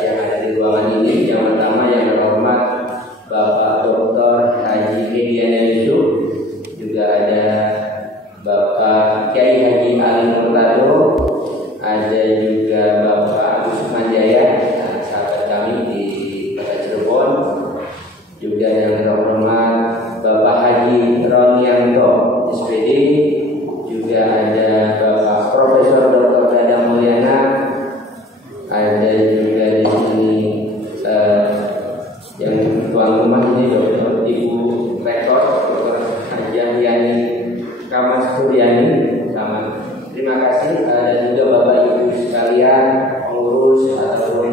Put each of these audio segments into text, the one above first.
yang ada di ruangan ini. Yang pertama yang terhormat Bapak Dr. Haji Hediana Yusuf, juga ada Bapak Kiai Haji Ali Murtado, ada juga Bapak Agus Manjaya, sahabat kami di Kota Cirebon, juga yang terhormat Bapak Haji Ronianto, SPD, juga ada Bapak Profesor Dr. Dadang Mulyana, ada juga di sini yang tuan rumah ini Dr. Ibu Rektor Dr. Haji Yani Kamas Suryani. Sama terima kasih, dan juga Bapak Ibu sekalian pengurus ataupun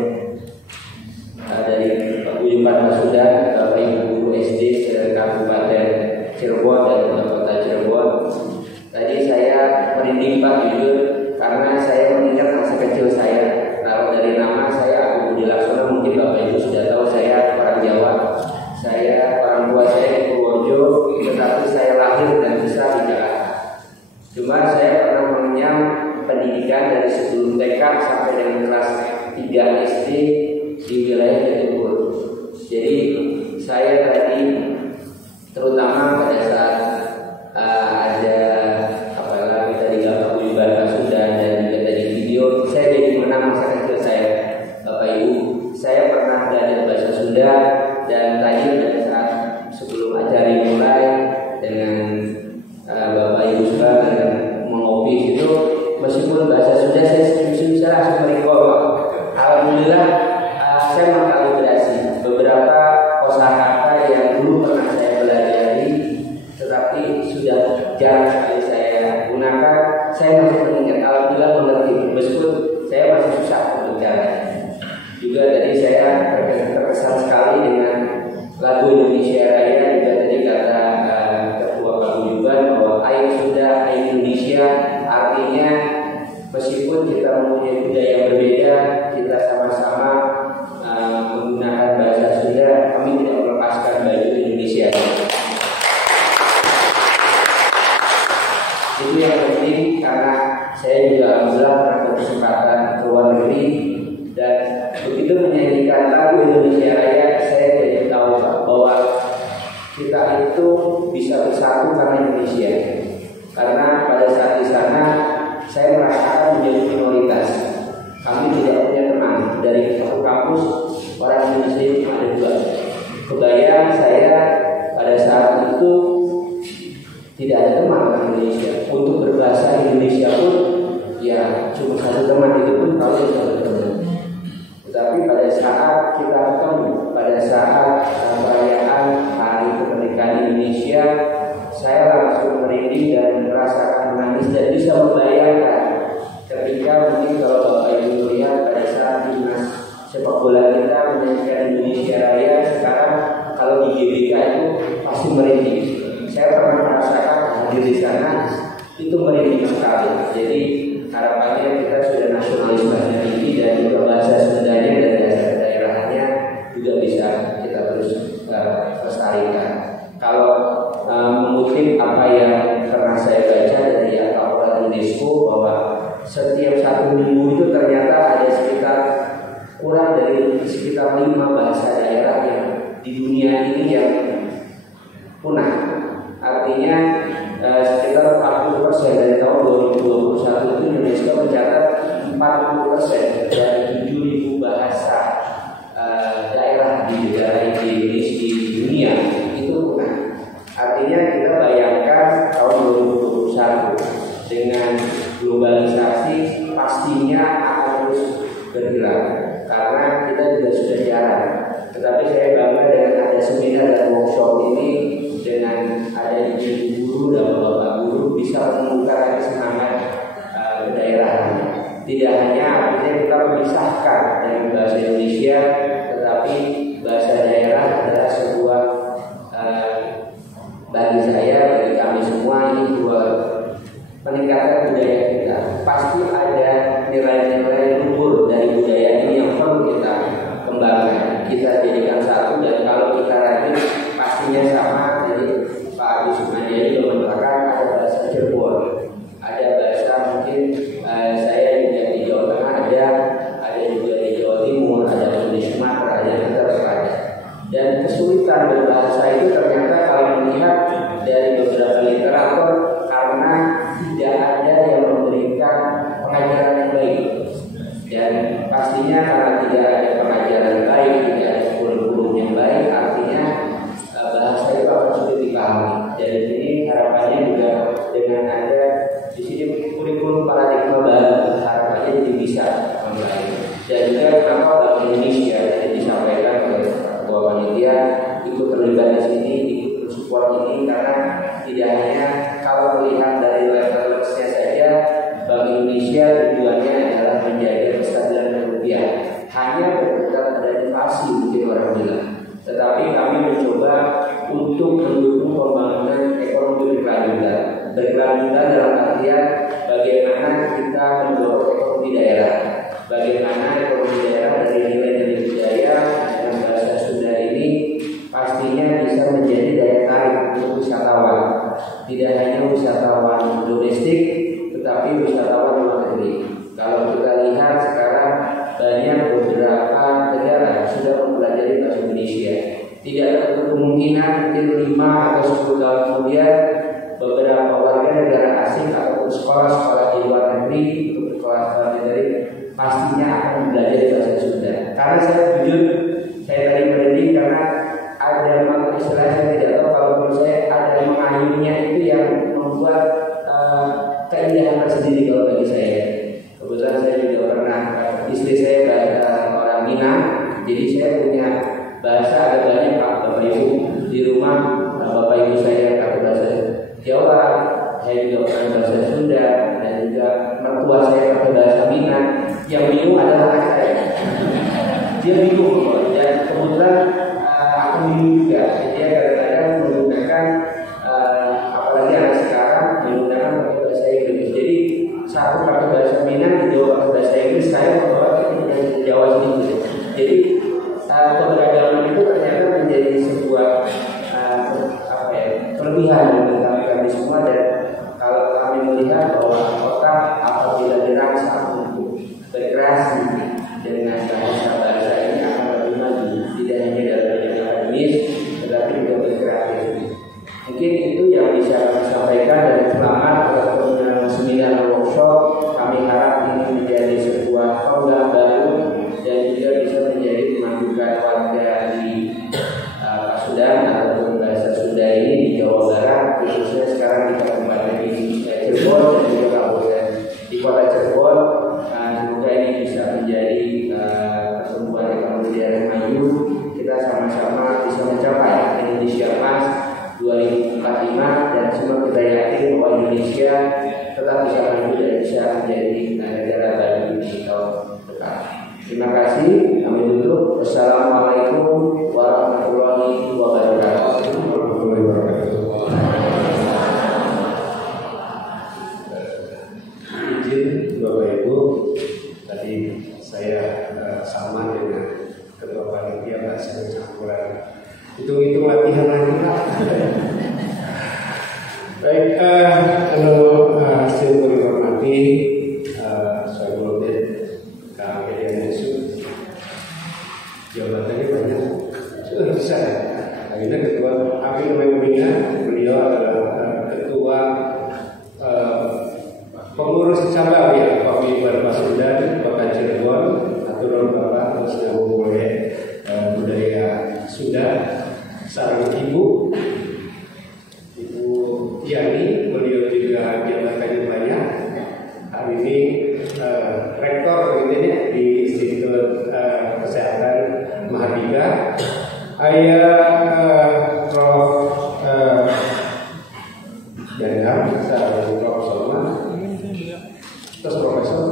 dari Guyupan Masuda, Bapak Ibu guru SD Kabupaten Cirebon dan Kota Cirebon. Tadi saya merinding Pak, jujur, karena saya mengingat masa kecil saya. Kalau dari nama saya Agung Budi Laksono, mungkin Bapak Ibu sudah tahu saya orang Jawa. Saya orang tua saya di Purworejo, tetapi saya lahir dan besar di Jakarta. Cuma saya pernah mengenyam pendidikan dari sebelum TK sampai dengan kelas 3 SD di wilayah Jawa Timur. Jadi saya tadi terutama pada saat ada apalagi tadi Bapak Guyuban Masuda dan juga tadi video, saya jadi mengenang masa kecil saya. Bapak Ibu, saya pernah belajar bahasa Sunda, dan tadi pada saat sebelum acara dimulai dengan Bapak Ibu sudah dengan mengopi itu, meskipun bahasa Sunda saya bisa langsung merecall. Alhamdulillah saya mengkalibrasi beberapa kosakata yang dulu pernah saya pelajari, tetapi sudah jarang sekali saya gunakan. Saya masih mengingat, alhamdulillah mengerti, meskipun saya masih susah untuk caranya. Juga tadi saya terkesan sekali dengan lagu Indonesia Raya. Juga tadi kata Ketua Paguyuban bahwa air Sunda, air Indonesia, artinya meskipun kita mempunyai budaya yang berbeda, kita sama-sama menggunakan bahasa Sunda, kami tidak melepaskan baju Indonesia. Itu yang penting, karena saya juga alhamdulillah pernah berkesempatan ke luar negeri, dan begitu menyanyikan lagu Indonesia Raya, saya jadi tahu bahwa kita itu bisa bersatu karena Indonesia. Karena pada saat di sana saya merasakan menjadi minoritas. Kami tidak punya teman dari satu kampus, orang Indonesia itu ada 2. Kebayang saya pada saat itu tidak ada teman orang Indonesia. Untuk berbahasa Indonesia pun ya cuma 1 teman, itu pun kalau sudah bertemu. Tetapi pada saat kita ketemu, pada saat perayaan Hari Kemerdekaan Indonesia, saya langsung merinding dan merasakan menangis, dan bisa membayangkan ketika mungkin kalau Bapak Ibu lihat pada saat timnas sepak bola kita menyanyikan Indonesia Raya, sekarang kalau di GBK itu pasti merinding. Saya pernah merasakan hadir di sana, itu merinding sekali. Jadi harapannya kita sudah nasionalismenya tinggi, dan juga bahasa Sundanya dan bahasa daerahnya juga bisa kita terus lestarikan. Kalau mengutip apa yang pernah saya baca dari akta UNESCO, bahwa setiap 1 minggu itu ternyata ada kurang dari sekitar 5 bahasa daerah yang di dunia ini yang punah. Artinya sekitar 40% dari tahun 2021 itu UNESCO mencatat 40% dari 7.000 bahasa daerah di negara Indonesia di dunia itu punah. Artinya kita bayangkan tahun 2021 dengan globalisasi pastinya akan terus bergerak, karena kita juga sudah jarang. Tetapi saya bangga dengan ada seminar dan workshop ini, dengan ada ibu guru dan bapak guru bisa menemukan lagi semangat kedaerahan. Tidak hanya artinya kita memisahkan dengan bahasa Indonesia, tetapi bahasa daerah adalah sebuah bagi saya, bagi kami semua, ini dua peningkatan budaya kita. Pasti ada nilai-nilai luhur dari budaya ini yang perlu kita kembangkan, kita jadikan satu, dan kalau kita rajin pastinya sama. Jadi Pak Agus Manjaya juga menerangkan ada bahasa Cirebon, ada bahasa mungkin saya juga di Jawa Tengah ada juga di Jawa Timur, ada kesulitan berbahasa itu ternyata kalau melihat dari beberapa literatur karena tidak ada yang memberikan pengajaran yang baik, dan pastinya karena tidak ada pengajaran yang baik, tidak ada kurikulum yang baik, artinya bahasa itu akan sulit dipahami. Jadi ini harapannya juga dengan ada di sini kurikulum paradigma baru, harapannya jadi bisa membaik. Dan juga kenapa Bank Indonesia tadi disampaikan oleh Ketua Panitia ikut terlibat di sini, ikut support ini, karena tidak hanya kalau melihat dari level-levelnya saja, Bank Indonesia tujuannya adalah menjaga kestabilan rupiah, hanya berputar pada inflasi mungkin orang bilang. Tetapi kami mencoba untuk mendukung pembangunan ekonomi berkelanjutan. Berkelanjutan dalam artian bagaimana kita mendorong ekonomi daerah, bagaimana ekonomi daerah dari nilai-nilai budaya dan bahasa Sunda ini pastinya bisa menjadi daya tarik untuk wisatawan. Tidak hanya wisatawan domestik, tetapi wisatawan luar negeri. Kalau kita lihat sekarang banyak beberapa negara sudah mempelajari bahasa Indonesia. Tidak tertutup kemungkinan mungkin 5 atau 10 tahun kemudian beberapa warga negara asing atau sekolah-sekolah di luar negeri, untuk sekolah-sekolah negeri pastinya akan belajar bahasa Sunda. Karena saya jujur, saya tadi merinding karena ada istilah saya tidak tahu, kalau menurut saya ada mengayunnya itu yang membuat keindahan tersendiri kalau bagi saya. Kebetulan saya juga pernah, istri saya orang Minang, jadi saya punya bahasa ada banyak Bapak Ibu di rumah. Bapak Ibu saya pakai bahasa Jawa, saya juga pakai bahasa Sunda, dan juga mertua saya pakai bahasa Minang. Yang bingung adalah anak saya. Dia bingung, dan kebetulan aku bingung juga. Dia kadang-kadang menggunakan apalagi anak sekarang menggunakan pakai bahasa Inggris. Jadi satu pakai bahasa Minang, dia pakai bahasa Inggris, saya membawa ke Jawa sedikit. Jadi keberagaman itu ternyata menjadi sebuah kelebihan bagi kami semua. Dan kalau kami melihat bahwa kota apabila dirancang untuk berkreasi dengan bahasa ini akan lebih maju, tidak hanya dalam bidang akademis tetapi juga berkreasi. Mungkin itu yang bisa kami sampaikan, dan selamat atas seminar workshop. Kami harap ini menjadi sebuah program baru dan juga bisa menjadi memajukan warga di Pasundan ataupun bahasa Sunda ini di Jawa Barat, khususnya sekarang di Kabupaten Cirebon dan juga Kabupaten di Kota Cirebon. Semoga ini bisa menjadi pertumbuhan ekonomi daerah maju. Kita sama-sama bisa mencapai Indonesia Emas 2045, dan semua kita yakin bahwa Indonesia tetap bisa maju dan bisa menjadi negara baru di tahun depan. Terima kasih. Kami tutup. Wassalamualaikum warahmatullahi wabarakatuh. Izin Bapak Ibu, tadi saya sama dengan Ketua Panitia bahasa campuran. Hitung-hitung latihan lagi lah. Baik, kalau hasil menghormati saya boleh Kak Median Yesus, jabatannya banyak, sudah besar. Akhirnya Ketua Amin Memina, beliau adalah Ketua pengurus cabang ya Kopi Pasundan Kota Cirebon, aturan Bapak terus nyambung oleh budaya Sunda. Sarang Ibu Yani, beliau juga jabatannya banyak. Hari ini rektor ini di Institut Kesehatan Mahardika. Ayah Prof. Janham, sarang Prof. Solman, terus Profesor,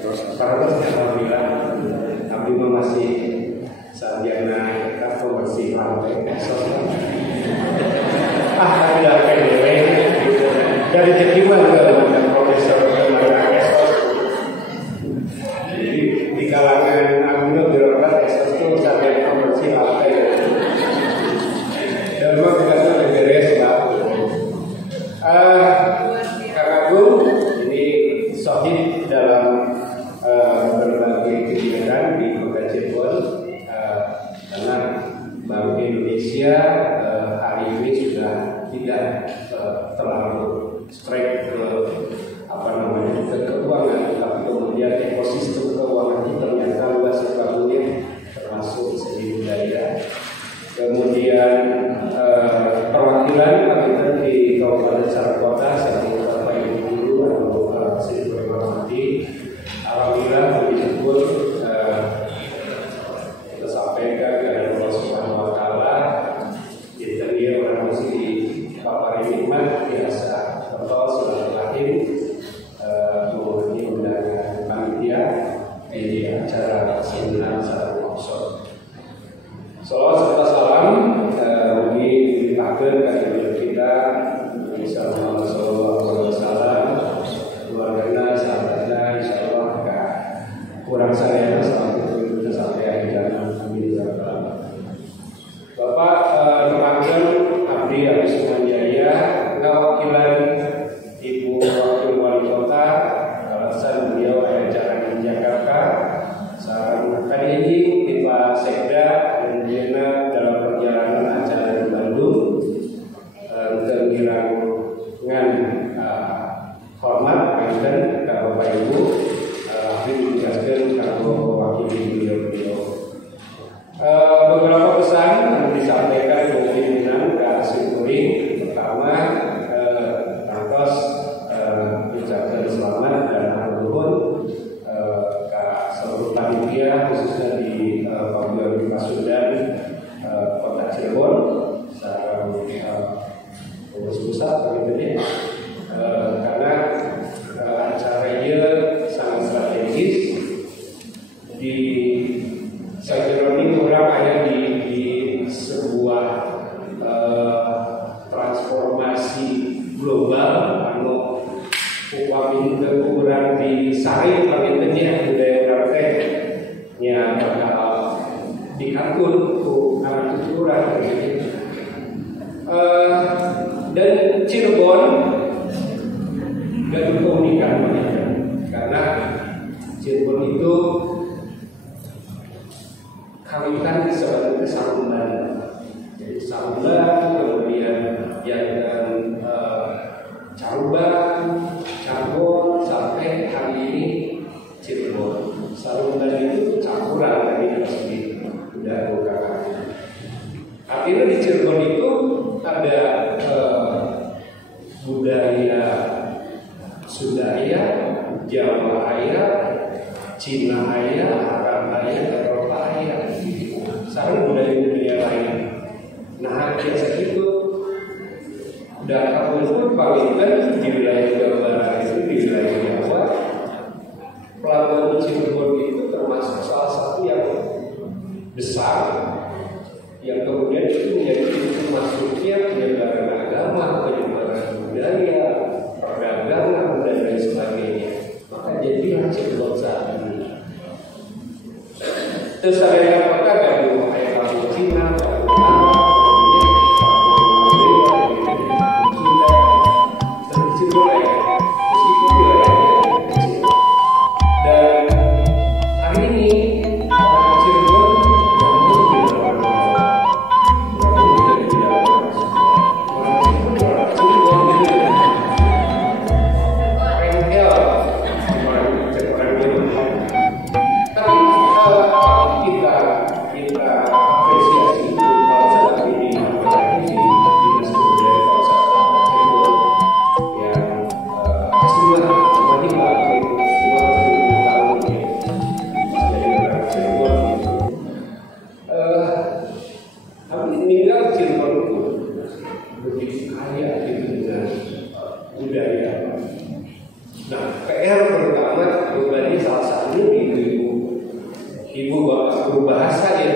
sekarang alhamdulillah, kami masih sarjana atau masih sampai tidak PDW dari Jatiwan ke Profesor di kalangan amino birokrat esos itu sampai konversi apa ya, dan memang kita sudah beres Pak. Kak Agung ini sohib dalam berbagai kegiatan di Kota Cirebon. Indonesia hari ini sudah tidak terlalu strike ke ke keuangan, tapi kemudian ekosistem keuangan itu ternyata luas sekali, termasuk segi budaya. Kemudian perwakilan Pakistan di Kabupaten Sarakota seperti Bapak Ibu Guru atau sini berhormati, alhamdulillah disebut kita sampaikan kepada Allah Subhanahu Wa Taala, jadi orang mesti papar nikmat biasa, atau silaturahim menghubungi undangan panitia di acara seminar secara khusus. Salawat serta salam dilimpahkan kepada kita Insya Allah Sallallahu Alaihi Wasallam, keluarganya, sahabatnya, Insya Allah kurang saya sampai itu sampai akhir zaman. Amin ya rabbal alamin. Bapak Nurangkan Abdi Abisumanjaya, wakilan Ibu Wakil Wali Kota, alasan beliau ada acara di Jakarta, sarang kadiji di Pak Sekda dan Jena dalam perjalanan acara di Bandung, dengan hormat Panten Bapak Ibu, Abdi dijelaskan kalau wakili beliau-beliau. Beberapa pesan yang disampaikan oleh pimpinan ke Simkuring. Pertama, Tangkos ucapkan selamat dan nuhun ke seluruh panitia khususnya di Paguyuban Pasundan Kota Cirebon, sareng pengurus pusat ini, karena acara ini sangat strategis. Di Sajeroni orang ada di sebuah transformasi global, anu upami kurang disari pamitnya budaya orang teh nya bakal diatur ku anak tuturan gitu. Dan Cirebon dan keunikan mereka, karena Cirebon itu kawitan sebagai Sambulan. Jadi Sambulan, kemudian yang Caruban, Cirebon, sampai hari ini Cirebon. Sambulan itu campuran dari asli udah bukan. Akhirnya di Cirebon itu ada budaya Sundaya, Jawa aya, Cina aya, Arab aya, Eropa aya. Sekarang budaya-budaya lain. Nah, biasa itu dan kamu pun palingan di wilayah Jawa Barat itu, di wilayah Jawa, Pelabuhan Cirebon itu termasuk salah satu yang besar, yang kemudian itu menjadi pintu masuknya penyebaran agama, penyebaran budaya, perdagangan dan lain sebagainya. Maka jadilah Cirebon saat ini. Terus saya apakah dari ayat Lalu Cina, Ibu Bapak guru bahasa ya,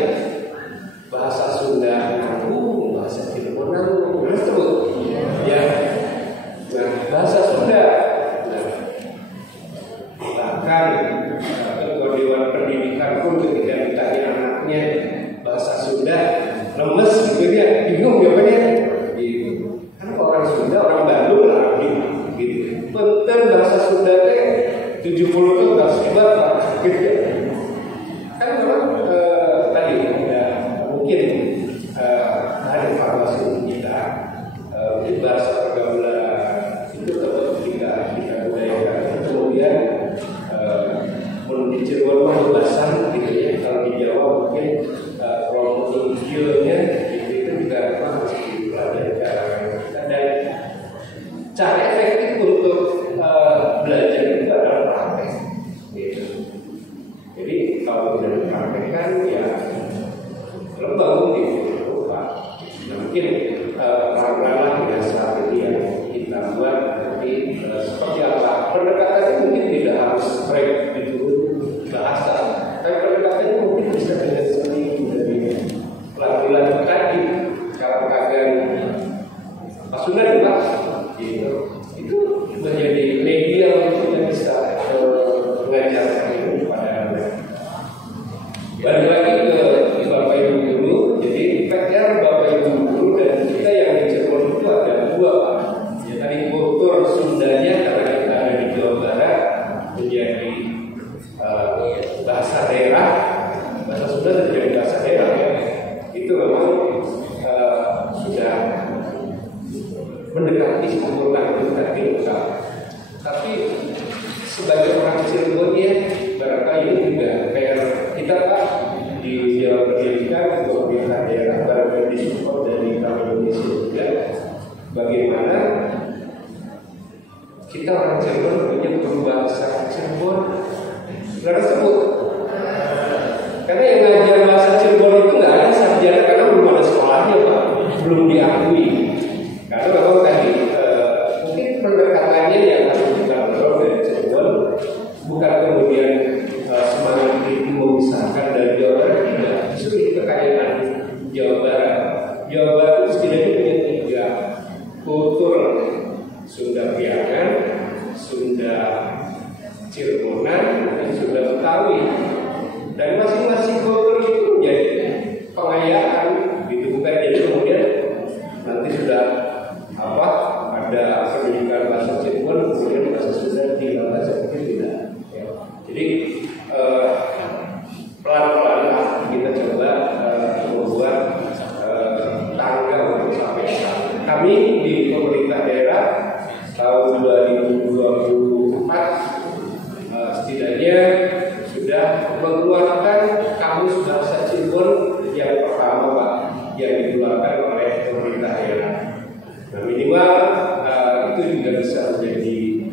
kelompok videonya itu juga harus dipelajari cara kita, dan cara efektif untuk belajar itu adalah praktek gitu. Jadi kalau tidak dipraktekkan ya lembang gitu lupa. Nah, mungkin pelan-pelan biasa ini yang kita buat nanti seperti apa pendekatannya, mungkin tidak harus break itu bahasa, tapi pendekatannya mungkin bisa dengan seni dari lagu-lagu tadi, kalau kagak Pak Sunda juga gitu. Itu menjadi media untuk kita bisa mengajarkan itu kepada mereka. Balik lagi ke Bapak Ibu guru, jadi PR Bapak Ibu guru dan kita yang di Cirebon itu ada dua, Pak. Ya, tadi kultur Sundanya karena kita ada di Jawa Barat menjadi bahasa daerah, bahasa Sunda menjadi bahasa daerah ya. Itu memang sudah mendekati sempurna itu tadi lengkap. Tapi sebagai orang Cirebon ya, barangkali juga kayak kita Pak di Jawa Pendidikan atau pemerintah daerah barangkali disupport dari Bank Indonesia juga, bagaimana kita orang Cirebon punya berbahasa Cirebon nggak tersebut. Karena yang ngajar bahasa Cirebon itu nggak ada sarjana, karena belum ada sekolahnya Pak, belum diakui. Karena memang tadi mungkin pendekatannya yang harus kita dorong dari Cirebon, bukan kemudian semangat itu memisahkan dari Jawa Barat, tidak. Justru ini kekayaan Jawa Barat. Jawa Barat itu setidaknya punya tiga kultur: Sunda Priangan, Sunda Cirebonan, dan Sunda Betawi. Dan masing-masing kultur itu menjadi pengayaan, gitu. Bukan jadi kemudian nanti sudah ada pendidikan bahasa Cirebon, kemudian bahasa Sunda dilatih, seperti tidak. Ya. Jadi pelan-pelan kita coba membuat tangga untuk sampai sana. Kami di pemerintah daerah tahun 2024 setidaknya sudah mengeluarkan kamus bahasa Cirebon yang pertama Pak, yang dikeluarkan oleh pemerintah daerah. Nah, minimal itu juga bisa menjadi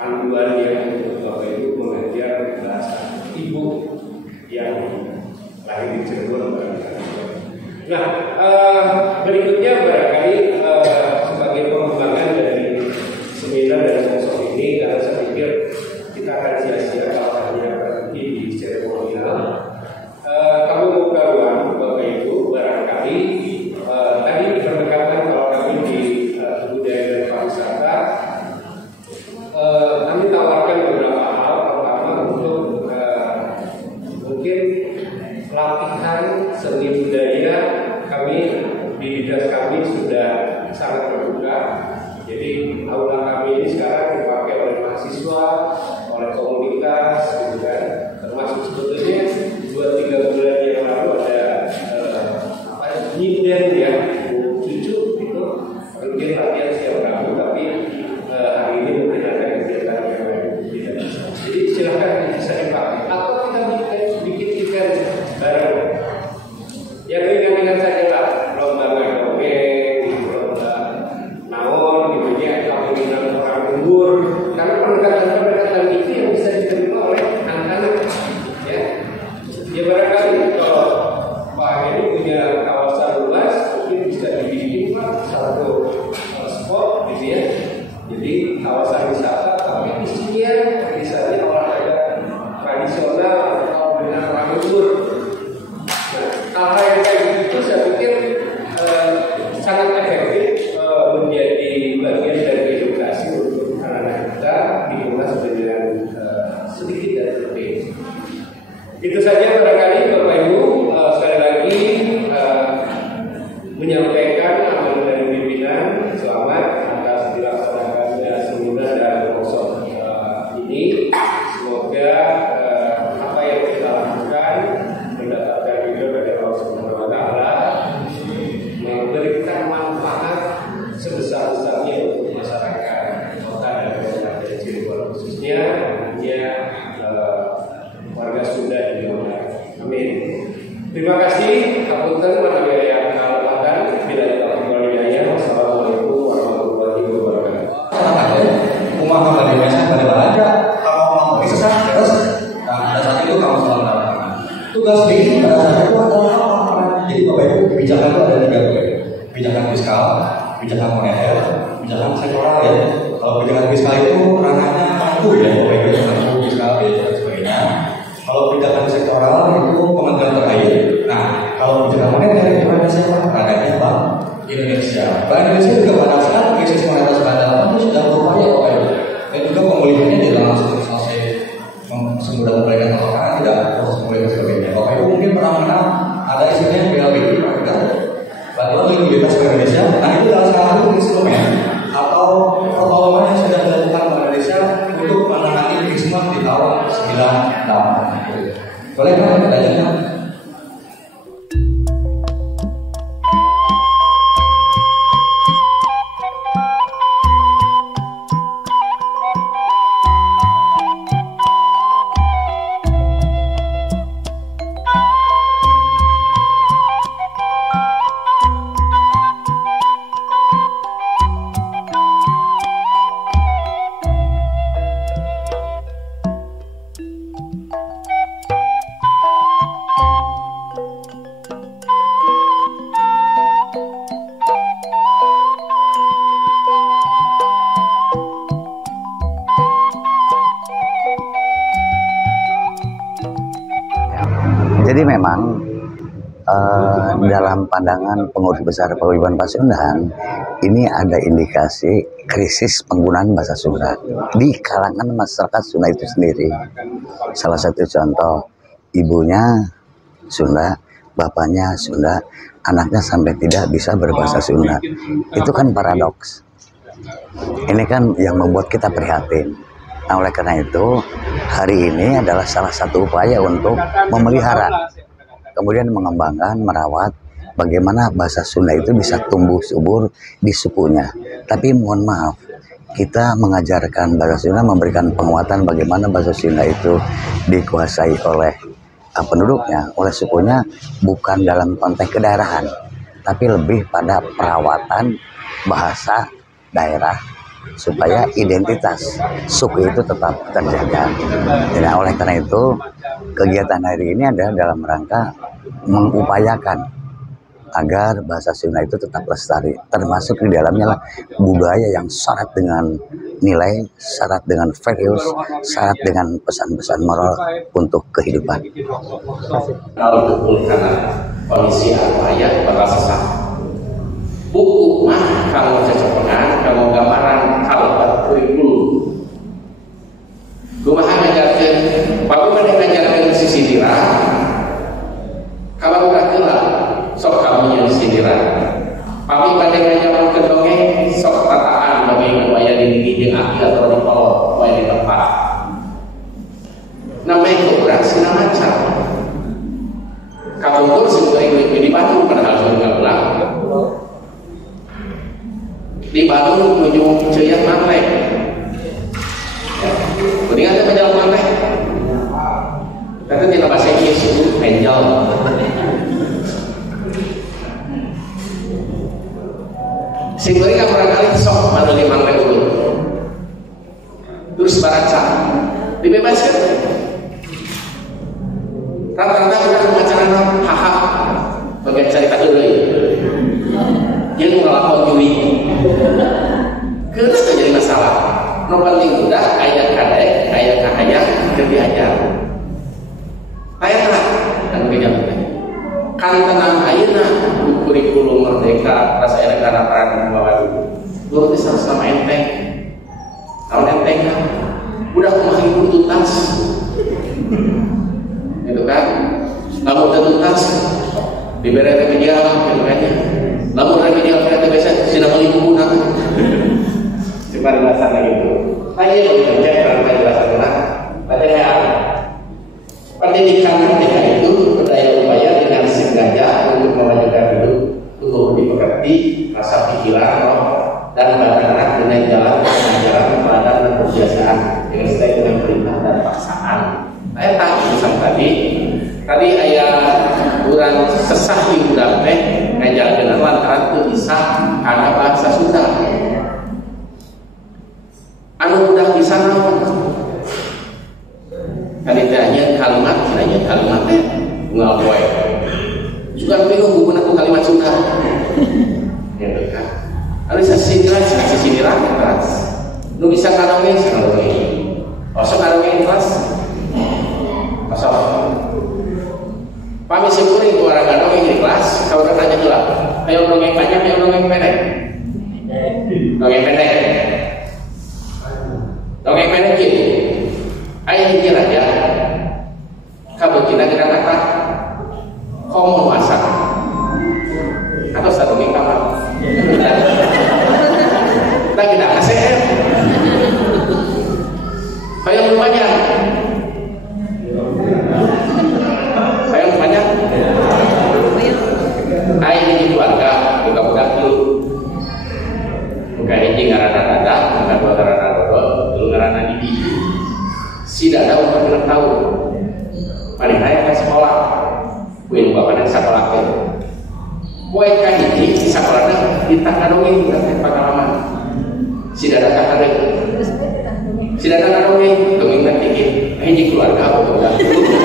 panduan yang untuk Bapak Ibu mengajar bahasa Ibu yang lahir di Cirebon. Nah, berikutnya barangkali sebagai pengembangan dari seminar dan sosok ini, karena saya pikir kita akan sia-sia kalau hanya berhenti di seremonial. Kami membuka ruang Bapak Ibu, barangkali tadi pendekatan kalau kami di budaya dan pariwisata, kami tawarkan beberapa hal. Pertama untuk mungkin pelatihan seni budaya, kami di dinas kami sudah sangat terbuka. Jadi aula kami ini sekarang dipakai oleh mahasiswa, oleh komunitas, gitu kan. Termasuk sebetulnya 2-3 bulan yang lalu ada nyinden ya, cucu gitu, mungkin latihan setiap Rabu, tapi hari ini mungkin ada kegiatan yang lain tidak bisa. Jadi silakan bisa dipakai, atau kita bikin event bareng. Ya ringan-ringan saja lah, lomba dongeng, lomba naon gitu ya, kawinan orang umur. Karena pendekatan itu yang bisa diterima oleh anak-anak ya. Ya barangkali kalau Pak ini punya kawasan luas, mungkin bisa dibikin Pak satu spot gitu ya. Jadi kawasan wisata, tapi isinya misalnya olahraga tradisional atau dengan orang umur. Nah, hal yang kayak gitu saya pikir sangat efektif menjadi bagian dari edukasi untuk anak-anak kita dikemas dengan sedikit dan lebih. Itu saja barangkali Bapak Ibu, sekali lagi menyampaikan amanah dari pimpinan, selamat atas dilaksanakannya seminar dan workshop ini. Semoga apa yang kita lakukan mendapatkan ridho dari Allah Subhanahu wa Ta'ala, memberikan manfaat sebesar-besarnya untuk masyarakat kota dan kabupaten Cirebon, khususnya warga Sunda di Jawa Barat. Amin. Terima kasih. Hapunten manawi aya kalebatan bila taufiq wal hidayah. Wassalamualaikum warahmatullahi wabarakatuh. Umat dari biasa pada baca kalau mau sesat terus. Nah, pada saat itu kamu selalu mendapatkan tugas bikin pada saat itu adalah apa? Jadi Bapak Ibu kebijakan itu ada 3 poin. Kebijakan fiskal, kebijakan moneter, kebijakan sektoral ya. Kalau kebijakan fiskal itu ranahnya mampu ya Bapak Ibu mampu fiskal dan sebagainya. Kalau kebijakan sektoral itu kementerian terkait. Nah, kalau kebijakan moneter itu ada siapa? Ranahnya Bank Indonesia. Bank Indonesia juga pada saat krisis moneter 98 itu sudah berupaya Bapak Ibu. Dan juga pemulihannya tidak langsung selesai semudah mereka melakukan tidak proses pemulihan sebagainya. Bapak Ibu mungkin pernah mengenal ada istilahnya BLBI, Bantuan Likuiditas Indonesia. Nah itu adalah salah satu instrumen atau pertolongan yang sudah dilakukan Bank Indonesia untuk menangani krisis di tahun 98. Boleh kan belajarnya? Jadi memang dalam pandangan pengurus besar Paguyuban Pasundan ini ada indikasi krisis penggunaan bahasa Sunda di kalangan masyarakat Sunda itu sendiri. Salah satu contoh, ibunya Sunda, bapaknya Sunda, anaknya sampai tidak bisa berbahasa Sunda. Itu kan paradoks. Ini kan yang membuat kita prihatin. Nah, oleh karena itu, hari ini adalah salah satu upaya untuk memelihara, kemudian mengembangkan, merawat, bagaimana bahasa Sunda itu bisa tumbuh subur di sukunya. Tapi mohon maaf, kita mengajarkan bahasa Sunda, memberikan penguatan bagaimana bahasa Sunda itu dikuasai oleh penduduknya, oleh sukunya, bukan dalam konteks kedaerahan, tapi lebih pada perawatan bahasa daerah, supaya identitas suku itu tetap terjaga. Nah, oleh karena itu kegiatan hari ini adalah dalam rangka mengupayakan agar bahasa Sunda itu tetap lestari, termasuk di dalamnya lah budaya yang syarat dengan nilai, syarat dengan values, syarat dengan pesan-pesan moral untuk kehidupan. Kalau betul karena kondisi ayat merasa sah. Buku mah kalau cocokan, kalau gambaran, kalau kurikulum. Kumaha ngajarkeun, bagaimana ngajarkeun sisi dira? Kalau udah keula, sok kamu yang sindiran. Pami pada ngajarkeun dongeng, sok tataan bagaimana waya di jeung aki atau di kolot, waya di tempat. Namanya kurang sina macam. Kamu tuh sebenarnya di Bandung padahal sudah pulang. Di Bandung menuju Ceyat Mantek. Kemudian ada jalan Mantek. Tapi tidak bahasa Inggris itu angel. Sebenarnya barangkali sok baru di Mantek dulu. Terus baca, dibebaskan. Rata-rata udah pembacaan haha bagian cerita dulu. Yang ngelakon juri. Kenapa jadi masalah? No penting udah ayat kadek, ayat kahayang, jadi ajar. Ayat lah, dan begini. Kan tenang ayeuna kurikulum merdeka rasa negara peran bawa dulu. Dulu bisa sama enteng. Kalau enteng kan, udah kemarin tuntas, gitu kan? Nggak mau tuntas, diberi remedial, gitu kan ya. Namun remedial kita biasa sudah melingkup nak. Cuma bahasa itu. Hanya bekerja dalam penjelasan lah. Padahal pendidikan ketika itu berdaya upaya dengan sengaja untuk memajukan hidup, untuk dimengerti rasa pikiran dan bergerak dengan jalan pengajaran, pelajaran dan kebiasaan dengan sesuai dengan perintah dan paksaan. Saya tadi ayat urang sesah di budak teh ngajarkeun lantaran teu bisa kana bahasa Sunda. Anu budak bisa naon? Kalimatnya kalimat teh unggal poe. Juga bingung guna kalimat Sunda. Ya kan. Anu sasindiran keras. Nu bisa karaoke karaoke. Osok karaoke kelas. Osok. Pami syukuri itu orang karaoke di kelas, kalau tanya heula. Ayo dongeng panjang, ayo dongeng pendek. Dongeng pendek. Dongeng pendek gitu. Ayo mikir aja. Kabukina kita apa? Komo masak. Atau satu dongeng kamar. Kita kita kasih. Hayang lumayan. Hayang lumayan. Ayo di keluarga buka-buka dulu. Buka hiji ngaranna Dada, buka dua ngaranna Dodo, dulu ngaranna Didi. Si Dada umur 6 tahun. Paling hayang ke sekolah. Kuwi bapana sekolah teh. Poe ka hiji di sakolana ditakadongeng teh pengalaman. Si Dada kakadeng. Si Dada dongeng nanti hiji keluarga buka-buka dulu.